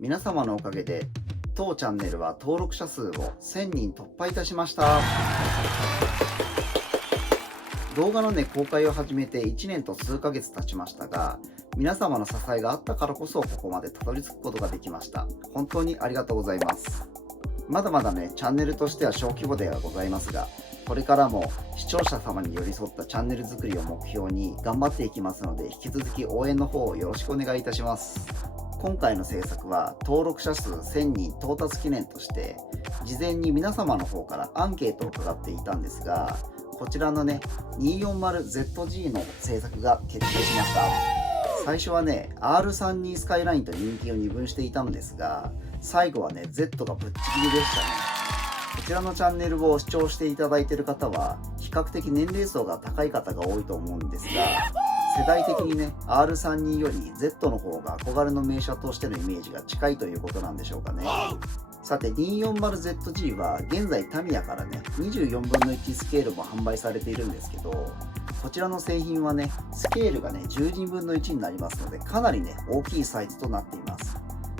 皆様のおかげで当チャンネルは登録者数を1000人突破いたしました。動画の公開を始めて1年と数ヶ月経ちましたが、皆様の支えがあったからこそここまでたどり着くことができました。本当にありがとうございます。まだまだチャンネルとしては小規模ではございますが、これからも視聴者様に寄り添ったチャンネル作りを目標に頑張っていきますので、引き続き応援の方をよろしくお願いいたします。今回の制作は登録者数1000人到達記念として、事前に皆様の方からアンケートを伺っていたんですが、こちらの240ZG の制作が決定しました。最初はR32 スカイラインと人気を二分していたのですが、最後はZ がぶっちぎりでしたね。こちらのチャンネルを視聴していただいている方は比較的年齢層が高い方が多いと思うんですが、世代的にR32 より Z の方が憧れの名車としてのイメージが近いということなんでしょうかね。さて 240ZG は現在タミヤから24分の1スケールも販売されているんですけど、こちらの製品はスケールが12分の1になりますので、かなり大きいサイズとなっています。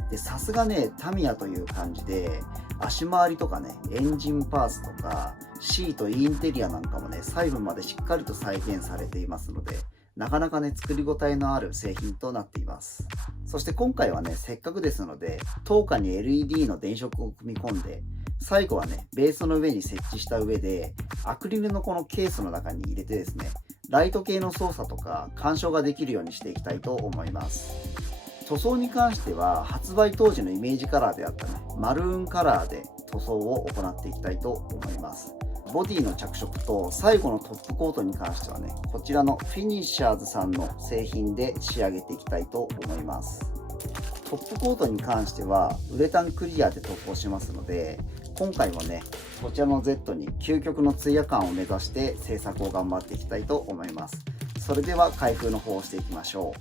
で、さすがタミヤという感じで、足回りとかエンジンパーツとかシート、インテリアなんかも細部までしっかりと再現されていますので、なかなか作り応えのある製品となっています。そして今回はせっかくですので、灯火に LED の電飾を組み込んで、最後はベースの上に設置した上で、アクリルのこのケースの中に入れてですね、ライト系の操作とか干渉ができるようにしていきたいと思います。塗装に関しては発売当時のイメージカラーであったマルーンカラーで塗装を行っていきたいと思います。ボディの着色と最後のトップコートに関してはこちらのフィニッシャーズさんの製品で仕上げていきたいと思います。トップコートに関してはウレタンクリアで塗装しますので、今回もこちらの Z に究極のツヤ感を目指して制作を頑張っていきたいと思います。それでは開封の方をしていきましょう。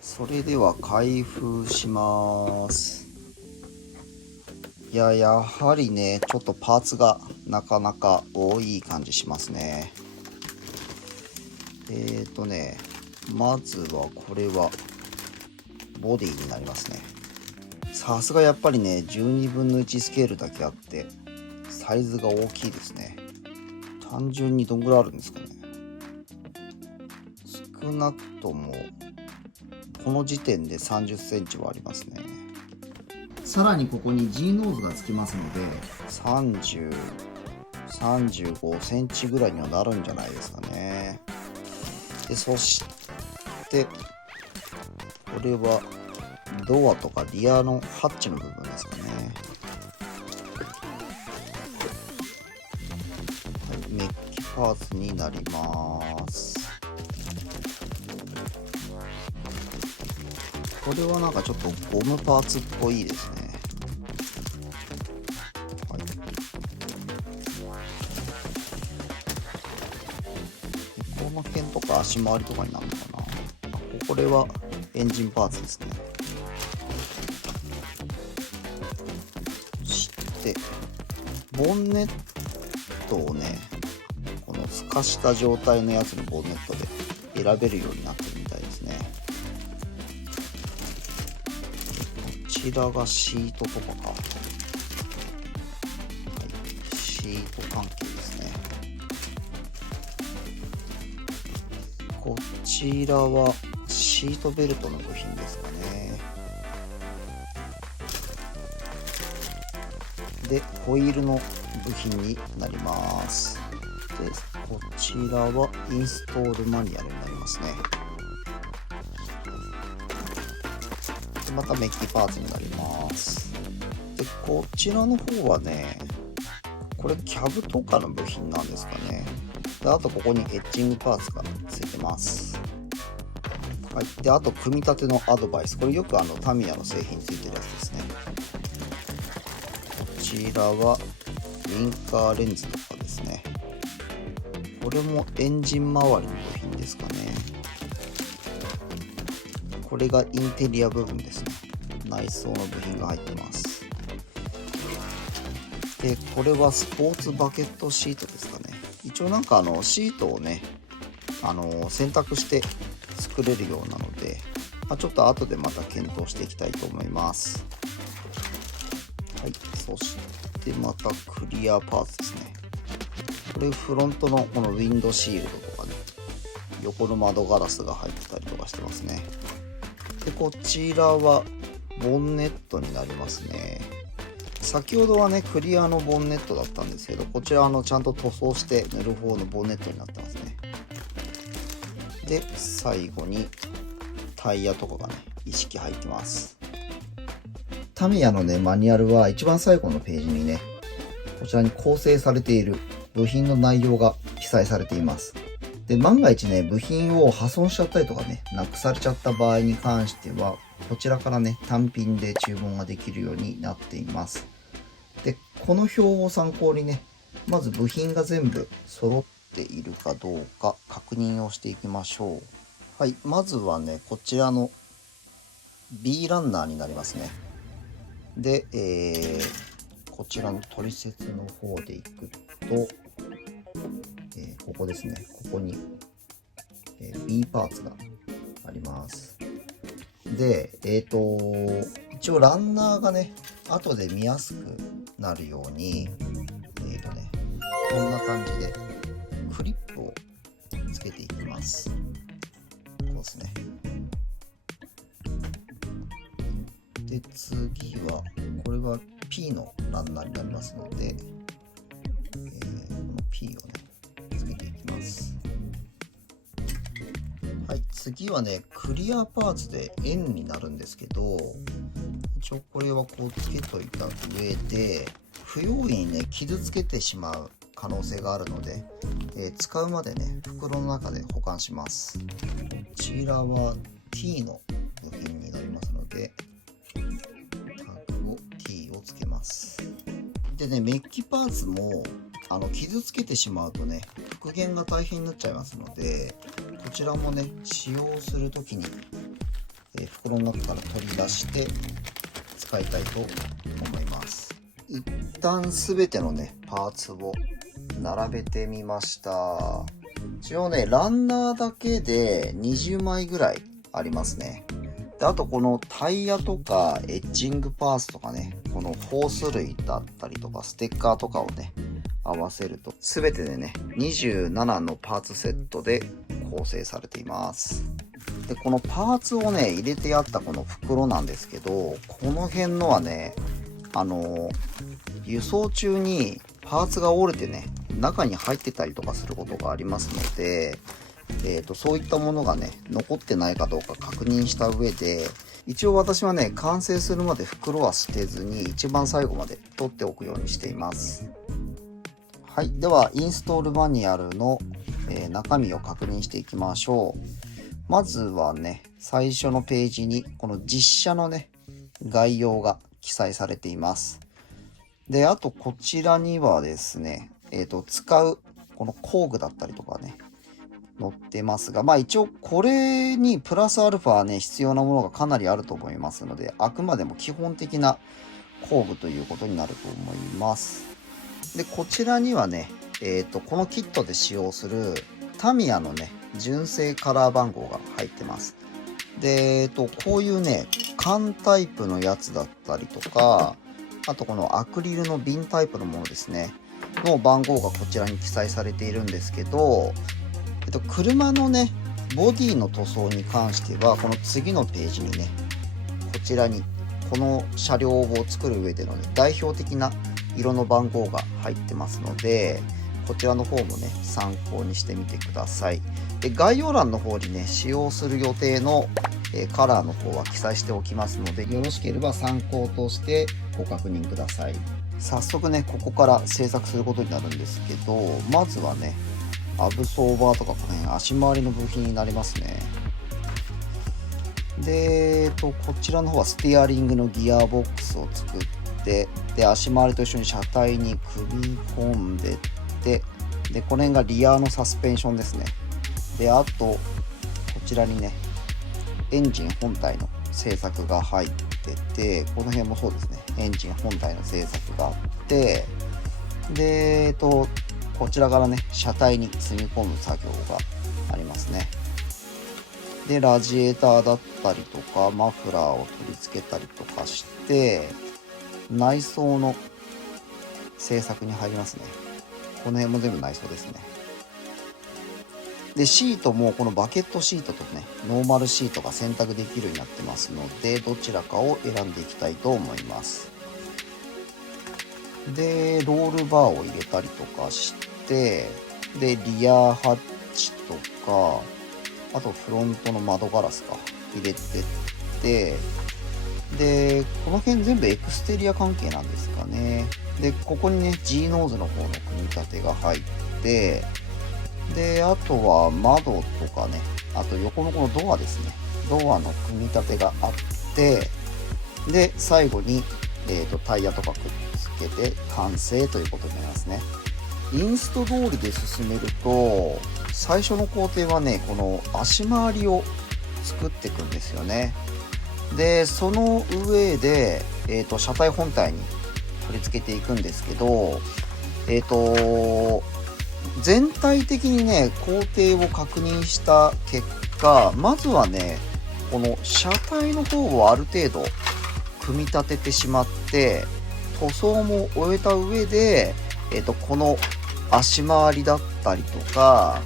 それでは開封します。やはりちょっとパーツがなかなか多い感じしますね。まずはこれはボディになりますね。さすがやっぱり12分の1スケールだけあってサイズが大きいですね。単純にどんぐらいあるんですかね。少なくともこの時点で30センチはありますね。さらにここに G ノーズがつきますので35センチぐらいにはなるんじゃないですかね。で、そしてこれはドアとかリアのハッチの部分ですかね。はい、メッキパーツになります。これはなんかちょっとゴムパーツっぽいですね。はい、この辺とか足回りとかになるのかな。これはエンジンパーツですね。そしてボンネットをこの透かした状態のやつのボンネットで選べるようになってるみたいですね。こちらがシートとかか。はい、シート関係ですね。こちらはシートベルトの部品ですかね。で、ホイールの部品になります。で、こちらはインストールマニュアルになりますね。またメッキパーツになります。で、こちらの方はこれキャブとかの部品なんですかね。で、あとここにエッジングパーツがついてます。はい、で、あと組み立てのアドバイス。これよくタミヤの製品についてるやつですね。こちらはウインカーレンズとかですね。これもエンジン周りの部品ですかね。これがインテリア部分ですね。内装の部品が入ってます。でこれはスポーツバケットシートですかね。一応なんかシートをね選択して作れるようなので、ちょっと後でまた検討していきたいと思います。はい、そしてまたクリアパーツですね。これフロントのこのウィンドシールドとかね、横の窓ガラスが入ってたりとかしてますね。でこちらはボンネットになりますね。先ほどはねクリアのボンネットだったんですけど、こちらちゃんと塗装して塗る方のボンネットになってますね。で最後にタイヤとかがね一式入ってます。タミヤのねマニュアルは一番最後のページにね、こちらに構成されている部品の内容が記載されています。で万が一ね部品を破損しちゃったりとかね、なくされちゃった場合に関してはこちらからね単品で注文ができるようになっています。でこの表を参考にね、まず部品が全部揃っているかどうか確認をしていきましょう。はい、まずはねこちらの B ランナーになりますね。で、こちらの取説の方でいくと、ここですね、ここに、B パーツがあります。で、一応ランナーがね後で見やすくなるようにこんな感じでクリップをつけていきます。こうですね。で次はこれは P のランナーになりますので、この P をねつけていきます。はい、次はねクリアパーツで N になるんですけど、一応これはこうつけといた上で、不用意にね傷つけてしまう可能性があるので、使うまでね袋の中で保管します。こちらは T の部品になりますので、タグを T をつけます。でねメッキパーツも傷つけてしまうとね復元が大変になっちゃいますので、こちらもね使用する時に、袋の中から取り出して使いたいと思います。一旦全てのねパーツを並べてみました。一応ねランナーだけで20枚ぐらいありますね。であとこのタイヤとかエッジングパーツとかね、このホース類だったりとかステッカーとかをね合わせると全てでね27のパーツセットで構成されています。でこのパーツをね入れてあったこの袋なんですけど、この辺のはね輸送中にパーツが折れてね中に入ってたりとかすることがありますので、そういったものがね残ってないかどうか確認した上で、一応私はね完成するまで袋は捨てずに一番最後まで取っておくようにしています。はい、ではインストールマニュアルの、中身を確認していきましょう。まずはね最初のページにこの実車のね概要が記載されています。であとこちらにはですね、使うこの工具だったりとかね載ってますが、一応これにプラスアルファね必要なものがかなりあると思いますので、あくまでも基本的な工具ということになると思います。でこちらにはね、このキットで使用するタミヤのね純正カラー番号が入ってます。でこういうね缶タイプのやつだったりとか、あとこのアクリルの瓶タイプのものですねの番号がこちらに記載されているんですけど、車のねボディの塗装に関してはこの次のページにねこちらにこの車両を作る上でのね代表的な色の番号が入ってますので、こちらの方もね参考にしてみてください。で概要欄の方にね使用する予定のカラーの方は記載しておきますので、よろしければ参考としてご確認ください。早速ねここから製作することになるんですけど、まずはねアブソーバーとかこの辺足回りの部品になりますね。でこちらの方はステアリングのギアボックスを作って、で足回りと一緒に車体に組み込んでって、でこの辺がリアのサスペンションですね。であとこちらにねエンジン本体の製作が入ってて、この辺もそうですね、エンジン本体の製作があって、で、こちらからね、車体に積み込む作業がありますね。で、ラジエーターだったりとか、マフラーを取り付けたりとかして、内装の製作に入りますね。この辺も全部内装ですね。で、シートもこのバケットシートとね、ノーマルシートが選択できるようになってますので、どちらかを選んでいきたいと思います。で、ロールバーを入れたりとかして、で、リアハッチとか、あとフロントの窓ガラスか入れてって、で、この辺全部エクステリア関係なんですかね。で、ここにね、G ノーズの方の組み立てが入って、で、あとは窓とかね、あと横のこのドアですね。ドアの組み立てがあって、で、最後に、タイヤとかくっつけて完成ということになりますね。インスト通りで進めると、最初の工程はね、この足回りを作っていくんですよね。で、その上で、車体本体に取り付けていくんですけど、全体的にね、工程を確認した結果、まずはね、この車体の方をある程度組み立ててしまって、塗装も終えた上で、この足回りだったりとか、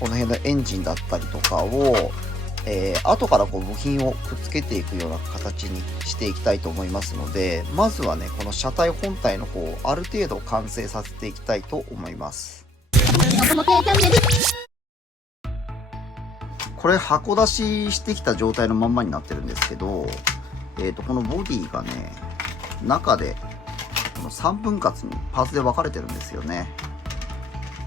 この辺のエンジンだったりとかを、後からこう部品をくっつけていくような形にしていきたいと思いますので、まずはね、この車体本体の方をある程度完成させていきたいと思います。これ箱出ししてきた状態のまんまになってるんですけど、このボディがね、中でこの3分割にパーツで分かれてるんですよね。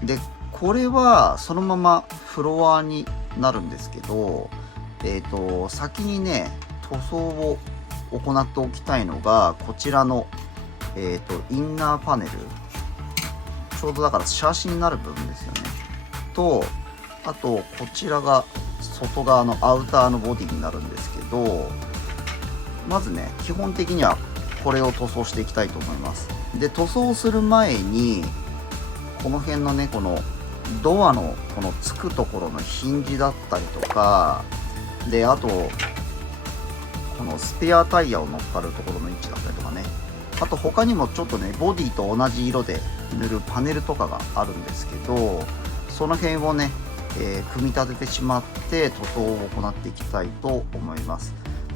で、これはそのままフロアになるんですけど、先にね、塗装を行っておきたいのが、こちらの、インナーパネル。ちょうどだからシャーシになる部分ですよね。と、あと、こちらが外側のアウターのボディになるんですけど、まずね、基本的にはこれを塗装していきたいと思います。で、塗装する前に、この辺のね、このドアのこのつくところのヒンジだったりとか、で、あと、このスペアタイヤを乗っかるところの位置だったりとかね。あと他にもちょっとね、ボディと同じ色で塗るパネルとかがあるんですけど、その辺をね、組み立ててしまって塗装を行っていきたいと思います。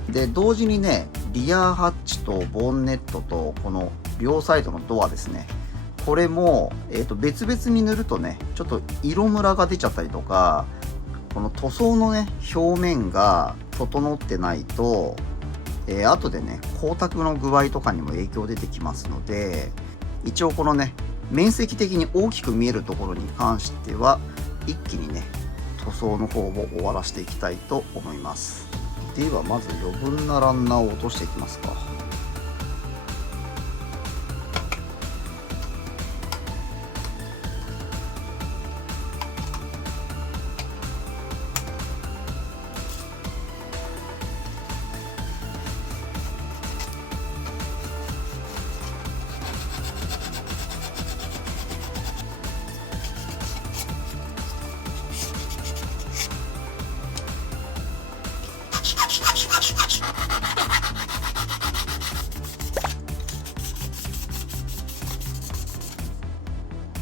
で、同時にね、リアハッチとボンネットとこの両サイドのドアですね。これも、別々に塗るとね、ちょっと色ムラが出ちゃったりとか、この塗装のね、表面が整ってないと、後でね、光沢の具合とかにも影響出てきますので、一応このね、面積的に大きく見えるところに関しては、一気にね、塗装の方を終わらせていきたいと思います。では、まず余分なランナーを落としていきますか。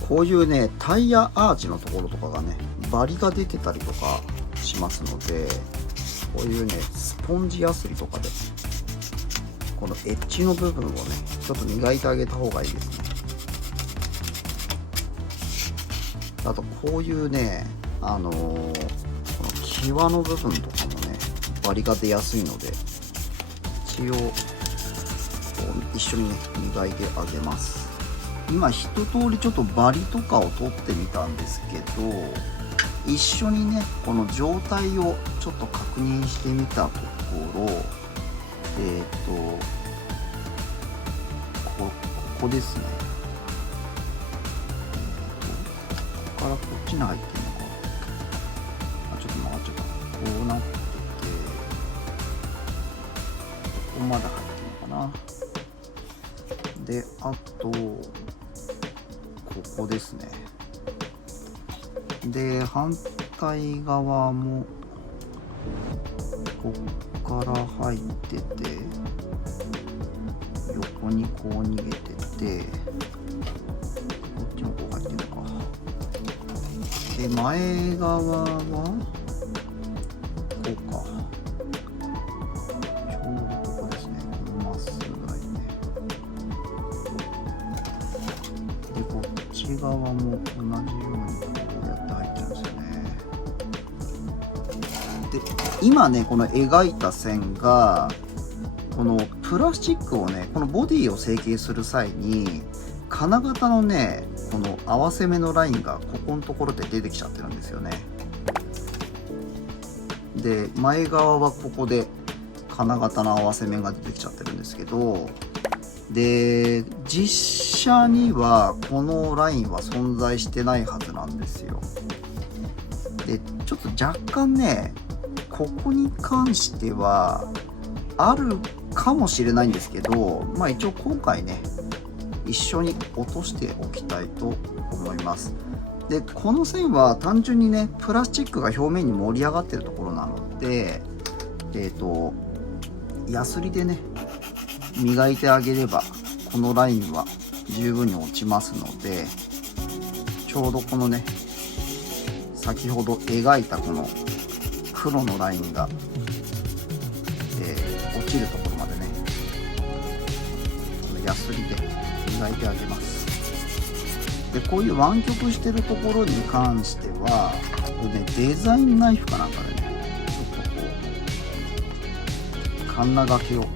こういうね、タイヤアーチのところとかがね、バリが出てたりとかしますので、こういうね、スポンジヤスリとかで、このエッジの部分をね、ちょっと磨いてあげた方がいいですね。あと、こういうね、この際の部分とかもね、バリが出やすいので、一応、一緒にね、磨いてあげます。今一通りちょっとバリとかを取ってみたんですけど、一緒にね、この状態をちょっと確認してみたところ、ここですね。ここからこっちに入ってるのか。ちょっと曲がっちゃった。こうなってて、ここまで入ってな。であとここですね。で反対側もここから入ってて横にこう逃げてて、こっちもこう入ってるのか。で前側はこうか、ちょうどここですね。このまっすぐぐらいね。でこっち側も同じようにこうやって入ってるんですよね。で今ねこの描いた線がこのプラスチックをね、このボディを成形する際に金型のねこの合わせ目のラインがここのところで出てきちゃってるんですよね。で前側はここで金型の合わせ目が出てきちゃってるんですけど、で実写にはこのラインは存在してないはずなんですよ。でちょっと若干ねここに関してはあるかもしれないんですけど、まあ一応今回ね一緒に落としておきたいと思います。でこの線は単純にねプラスチックが表面に盛り上がってるところなので、ヤスリでね磨いてあげればこのラインは十分に落ちますので、ちょうどこのね先ほど描いたこの黒のラインが、落ちるところまでねこのヤスリで磨いてあげます。でこういう湾曲してるところに関してはこれねデザインナイフかなんかでねちょっとこうカンナがけをして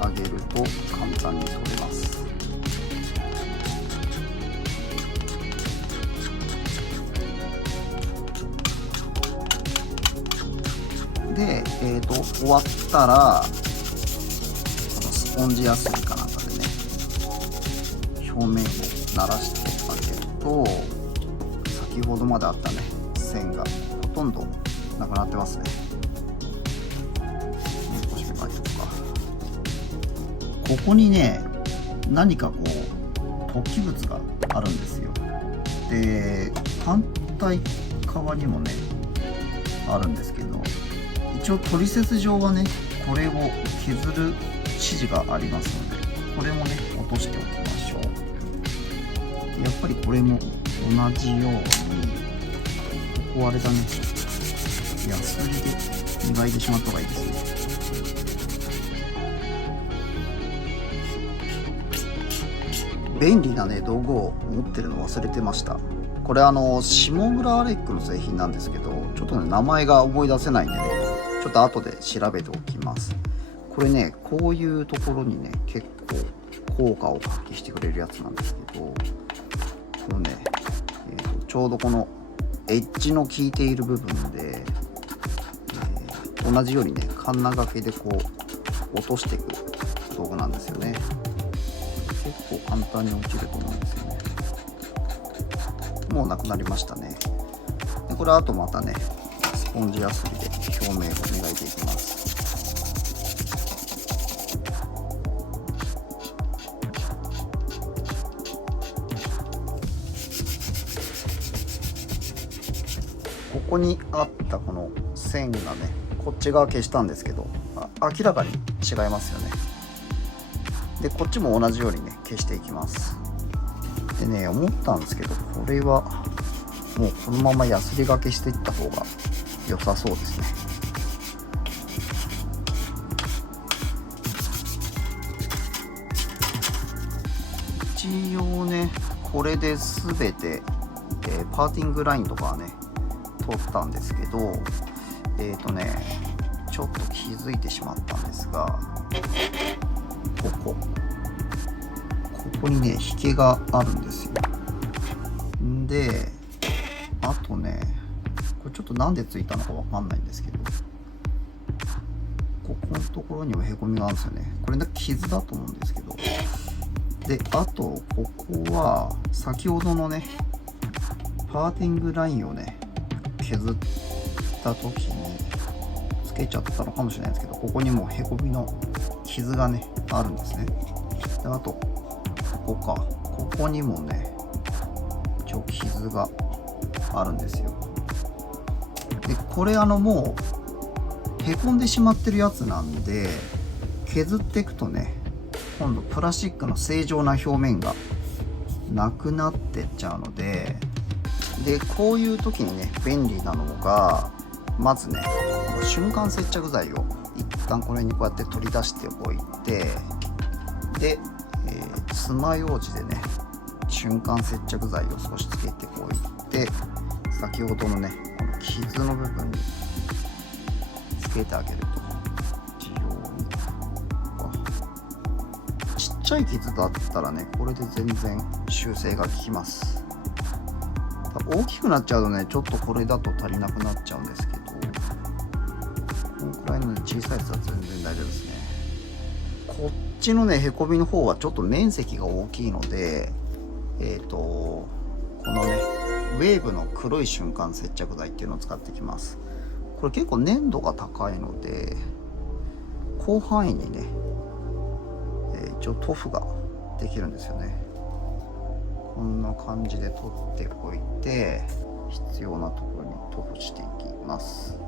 あげると簡単に取れます。で、終わったらこのスポンジヤスリかなんかでね表面を慣らしてあげると先ほどまであったね線がほとんどなくなってますね。少し描いておくか。ここにね何かこう突起物があるんですよ。で反対側にもねあるんですけど、一応トリセツ上はねこれを削る指示がありますのでこれもね落としておきましょう。やっぱりこれも同じようにここあれだねヤスリで磨いてしまった方がいいですね。便利なね道具を持ってるの忘れてました。これ下村アレックの製品なんですけど、ちょっとね名前が思い出せないんでねちょっと後で調べておきます。これねこういうところにね結構効果を発揮してくれるやつなんですけど、このね、ちょうどこのエッジの効いている部分で、同じようにねカンナがけでこう落としていく道具なんですよね。結構簡単に落ちると思うんですよね。もうなくなりましたね。でこれあとまたねスポンジヤスリで表面を磨いていきます。ここにあったこの線がねこっち側消したんですけど明らかに違いますよね。でこっちも同じようにね消していきます。でね思ったんですけどこれはもうこのままヤスリがけしていった方が良さそうですね。一応ねこれで全て、パーティングラインとかはね取ったんですけどちょっと気づいてしまったんですがここにね引けがあるんですよ。であとねこれちょっとなんでついたのかわかんないんですけどここのところにはへこみがあるんですよね。これね傷だと思うんですけど、であとここは先ほどのねパーティングラインをね削った時につけちゃったのかもしれないですけど、ここにもへこみの傷がねあるんですね。であとここにもね一応傷があるんですよ。でこれもうへこんでしまってるやつなんで、削っていくとね今度プラスチックの正常な表面がなくなってっちゃうので、こういう時にね便利なのが、まずね瞬間接着剤を一旦これにこうやって取り出しておいて、で、爪楊枝でね瞬間接着剤を少しつけておいて、先ほどのねこの傷の部分につけてあげると非常にちっちゃい傷だったらねこれで全然修正が効きます。大きくなっちゃうとねちょっとこれだと足りなくなっちゃうんですけど、このくらいの、ね、小さいやつは全然大丈夫ですね。こっちのねへこみの方はちょっと面積が大きいので、このねウェーブの黒い瞬間接着剤っていうのを使っていきます。これ結構粘度が高いので広範囲にね、一応塗布ができるんですよね。こんな感じで取っておいて、必要なところに塗布していきます。よ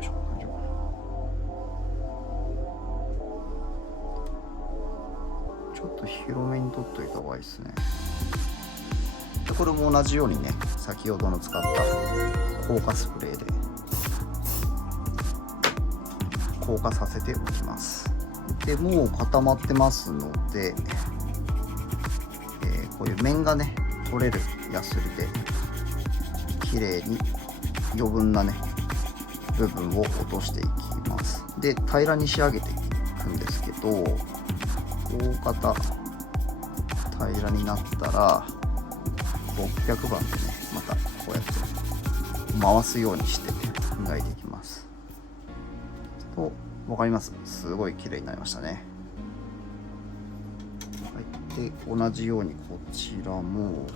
いしょ、大丈夫かな。ちょっと広めに取っといた方がいいですね。でこれも同じようにね先ほどの使った硬化スプレーで硬化させておきます。でもう固まってますので、こういう面がね取れるヤスリで綺麗に余分なね部分を落としていきます。で平らに仕上げていくんですけど、大方平らになったら600番でねまたこうやって回すようにして磨いていきます。と分かります？すごい綺麗になりましたね。はい、で同じようにこちらも、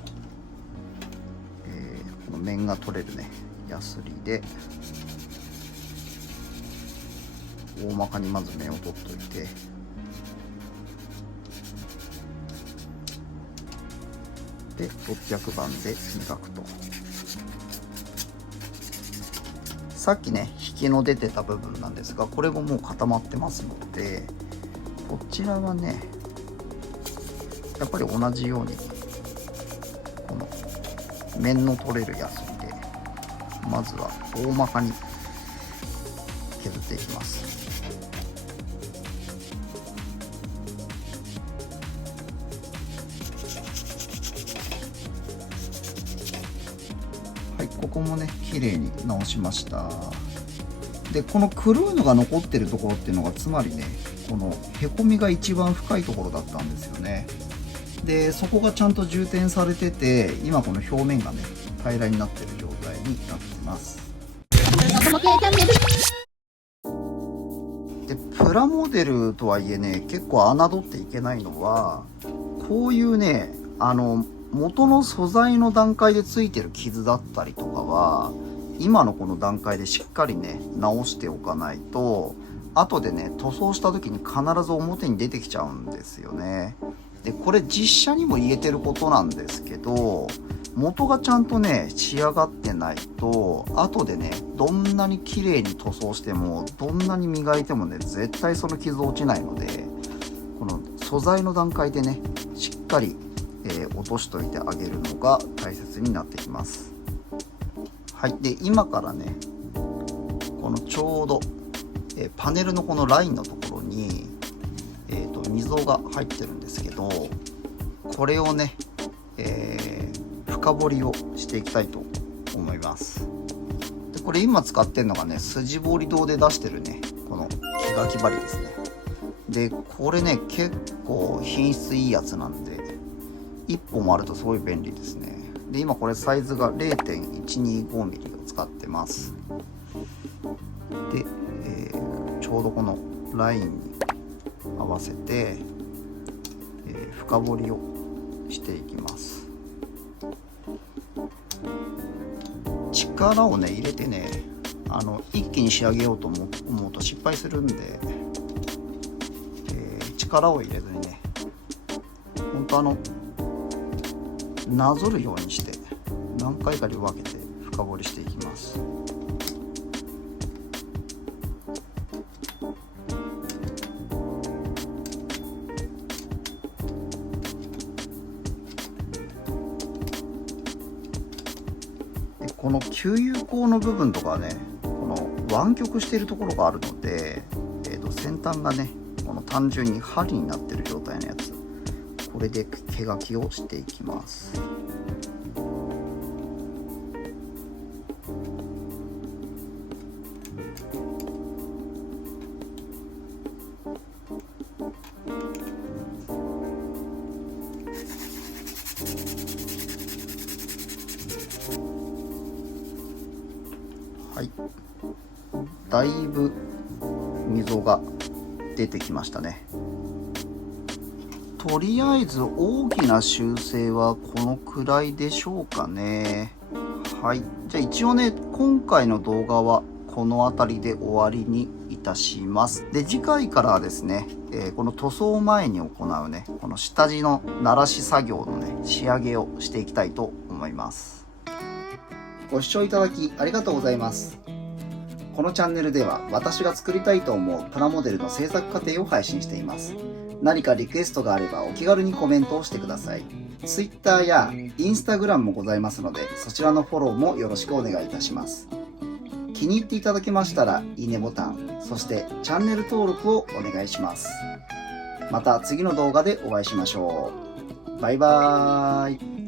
この面が取れるねヤスリで大まかにまず面を取っといて、で600番で磨くと、さっきね引きの出てた部分なんですが、これももう固まってますので、こちらはねやっぱり同じようにこの面の取れるヤスリでまずは大まかに削っていきます。はい、ここもね綺麗に直しました。でこの黒いのが残ってるところっていうのがつまりねこのへこみが一番深いところだったんですよね。でそこがちゃんと充填されてて、今この表面がね平らになってる状態になってます。でプラモデルとはいえね結構侮っていけないのは、こういうね元の素材の段階でついてる傷だったりとかは今のこの段階でしっかりね直しておかないと、後でね塗装した時に必ず表に出てきちゃうんですよね。でこれ実写にも言えてることなんですけど、元がちゃんとね仕上がってないと後でねどんなに綺麗に塗装してもどんなに磨いてもね絶対その傷落ちないので、この素材の段階でねしっかり、落としといてあげるのが大切になってきます。はい、で今からねこのちょうど、パネルのこのラインのところに、溝が入ってるんですけど、これをね、深掘りをしていきたいと思います。でこれ今使ってるのがね筋彫り堂で出してるねこの木垣針ですね。でこれね結構品質いいやつなんで1本もあるとすごい便利ですね。で今これサイズが 0.125mm を使ってます。で、ちょうどこのラインに合わせて、深掘りをしていきます。力をね入れてね一気に仕上げようと思うと失敗するんで、力を入れずにね、ほんとなぞるようにして何回かに分けて深掘りしていきます。でこの吸油口の部分とかはね、この湾曲しているところがあるので、先端がねこの単純に針になってる状態のやつ、これで毛書きをしていきます。はい、だいぶ溝が出てきましたね。とりあえず大きな修正はこのくらいでしょうかね。はい、じゃあ一応ね、今回の動画はこの辺りで終わりにいたします。で、次回からはですね、この塗装前に行うね、この下地のならし作業のね、仕上げをしていきたいと思います。ご視聴いただきありがとうございます。このチャンネルでは私が作りたいと思うプラモデルの制作過程を配信しています。何かリクエストがあればお気軽にコメントをしてください。Twitter や Instagram もございますので、そちらのフォローもよろしくお願いいたします。気に入っていただけましたらいいねボタン、そしてチャンネル登録をお願いします。また次の動画でお会いしましょう。バイバーイ。